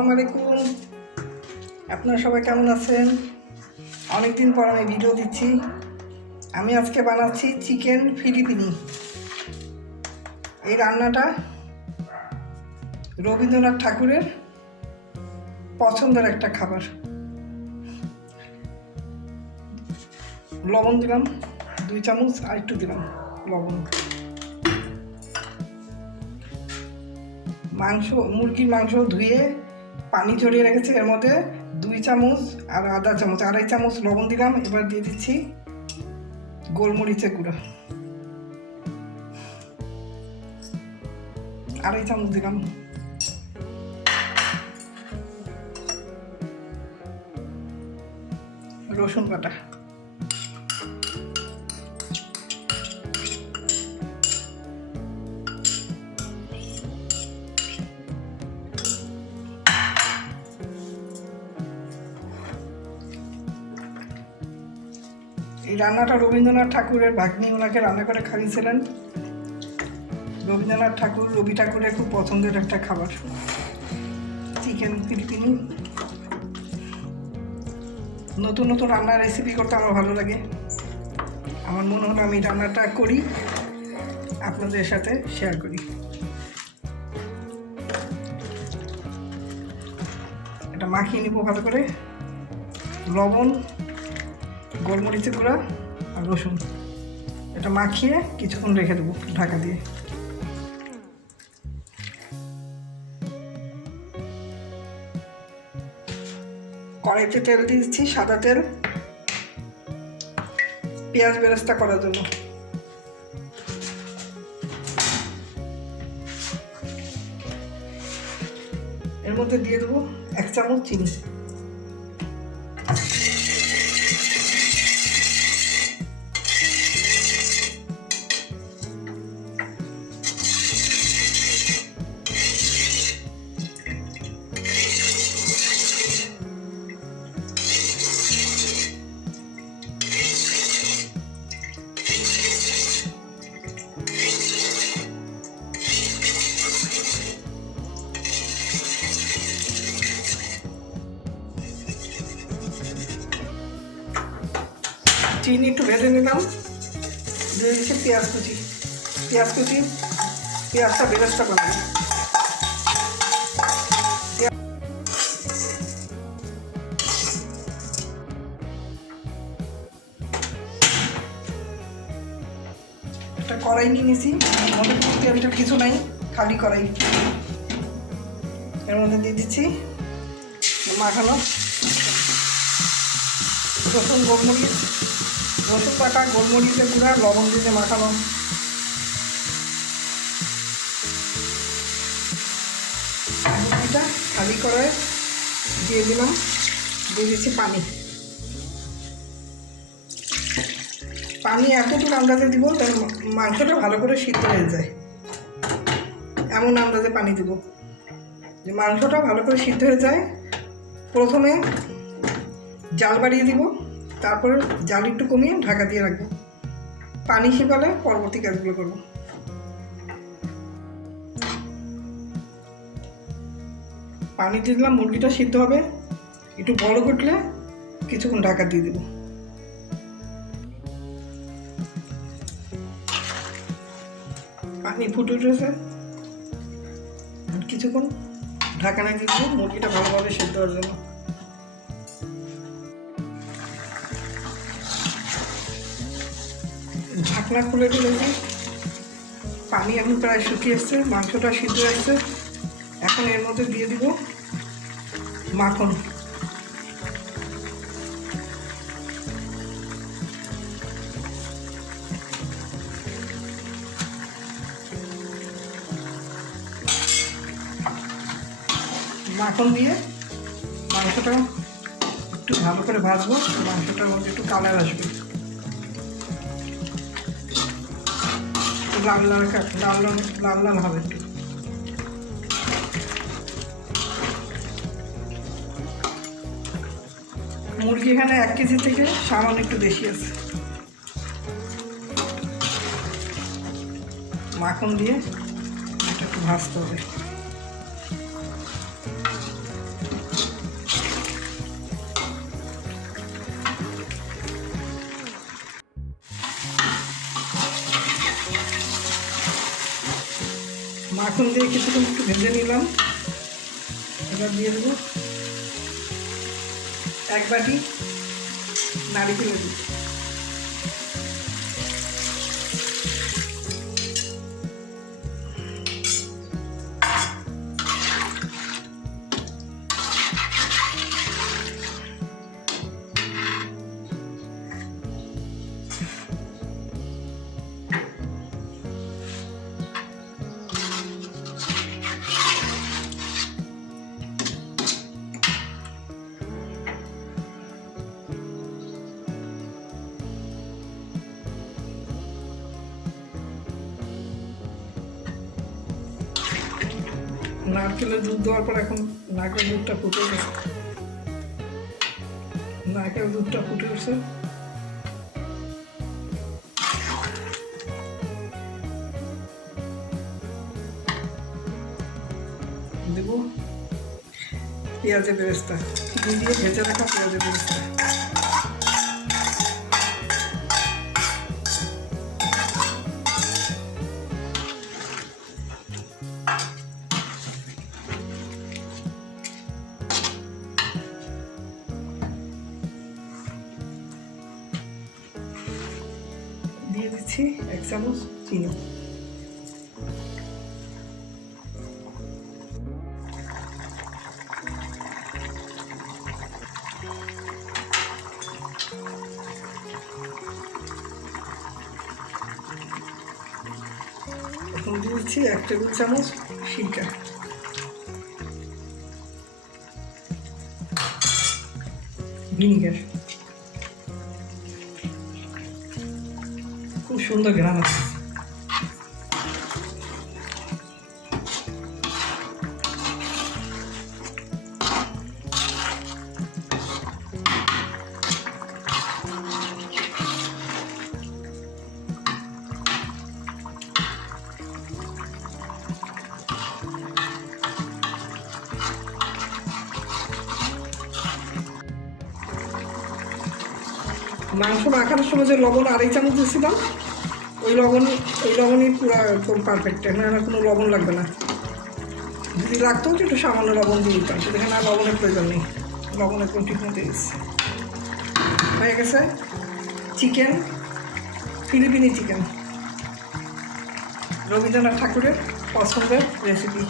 আসসালামু আলাইকুম। আপনারা সবাই কেমন আছেন? অনেকদিন পর আমি ভিডিও দিচ্ছি। আমি আজকে বানাচ্ছি চিকেন ফিলিপিনি। এই রান্নাটা রবীন্দ্রনাথ ঠাকুরের পছন্দের একটা খাবার। লবণ দিলাম, দুই চামচ, আর একটু দিলাম লবণ। মাংস, মুরগির মাংস ধুয়ে পানি ঝরিয়ে রেখেছি, এর মধ্যে দুই চামচ আর আধা চামচ, আড়াই চামচ লবণ দিলাম, এবার দিয়ে দিচ্ছি গোলমরিচের গুঁড়ো। আড়াই চামচ দিলাম। রসুন বাটা। এই রান্নাটা রবীন্দ্রনাথ ঠাকুরের ভাগ্নি ওনাকে রান্না করে খাইয়েছিলেন। রবীন্দ্রনাথ ঠাকুর রবি ঠাকুরের খুব পছন্দের একটা খাবার। চিকেন ফিলিপিনি নতুন নতুন রান্নার রেসিপি করতে আমার ভালো লাগে। আমার মনে হলো আমি রান্নাটা করি, আপনাদের সাথে শেয়ার করি। এটা মাখিয়ে নিব ভালো করে। লবণ গোলমরিচের গুঁড়া আর রসুন। এটা মাখিয়ে কিছুক্ষণ রেখে দেবো ঢাকা দিয়ে। কড়াইতে তেল দিয়েছি, সাদা তেল। পেঁয়াজ বেরেস্তা করার জন্য। এর মধ্যে দিয়ে দেবো এক চামচ চিনি। চিনি একটু ভেজে নিলাম। দিয়ে দিচ্ছি পেঁয়াজ কুচি। পেঁয়াজ কুচি, পেঁয়াজটা বেরেস্তা বানাবো একটা কড়াই নিয়ে নিয়েছি আমাদের তেলটা কিছু নাই, খালি কড়াই। এর মধ্যে দিয়ে দিচ্ছি মাখানো রসুন, গোলমরিচ। রসুন বাটা গোলমরিচের গুঁড়া লবণ দিয়ে মাখানো এটা খালি করে দিয়ে দিলাম, দিয়ে দিচ্ছি পানি। পানি এতটুকু আন্দাজে দিব তাহলে মাংসটা ভালো করে সিদ্ধ হয়ে যায়। এমন আন্দাজে পানি দিব। যে মাংসটা ভালো করে সিদ্ধ হয়ে যায়, প্রথমে জাল বাড়িয়ে দিব। তারপরে জাল একটু কমিয়ে ঢাকা দিয়ে রাখব। পানি শুকালে পরবর্তী কাজগুলো করব। পানি দিয়ে দিলাম, মুরগিটা সিদ্ধ হবে। একটু বড় করলে কিছুক্ষণ ঢাকা দিয়ে দেবো। পানি ফুটে উঠেছে। কিছুক্ষণ ঢাকানা দিয়ে দেবো মুরগিটা ভালোভাবে সিদ্ধ হওয়ার জন্য ঢাকনা খুলে দিলেছি পানি এখন প্রায় শুকিয়ে এসছে মাংসটা সিদ্ধ হয়েছে এখন এর মধ্যে দিয়ে দিব মাখন। মাখন দিয়ে মাংসটা একটু ভালো করে ভাজবো, মাংসটার মধ্যে একটু কালার আসবে। লাল লাল লাল লাল লাল হবে একটু। মুরগি এখানে এক কেজি থেকে সামান্য একটু বেশি আছে। মাখন দিয়ে এটা একটু ভাজতে হবে। মাখন দিয়ে কিছুক্ষণ একটু ভেজে নিলাম। এবার দিয়ে দেবো এক বাটি নারিকেলের দুধ নারকেলের দুধ দেওয়ার পর এখন নারকেল দুধটা ফুটে গেছে নারকেল দুধটা ফুটে গেছে দেবো। পেঁয়াজের ঘি দিয়ে ভেজে রাখা পেঁয়াজের বেরেস্তা। দিচ্ছি এক চামচ চিনি এখন দিয়ে দিচ্ছি এক টেবিল চামচ সিরকা ভিনিগার সুন্দর গ্রাম আছে। মাংস মাখানোর সময় যে লবণ আড়াই চামচ দিয়েছিলাম ওই লবণ ওই লবণই পুরো পারফেক্ট এখানে কোনো লবণ লাগবে না। যদি লাগতো একটু সামান্য লবণ দিয়ে দিতাম সেটা এখানে আর লবণের প্রয়োজন নেই। লবণ একদম ঠিক মতো দিয়েছি হয়ে গেছে চিকেন, ফিলিপিনি চিকেন। রবীন্দ্রনাথ ঠাকুরের পছন্দের রেসিপি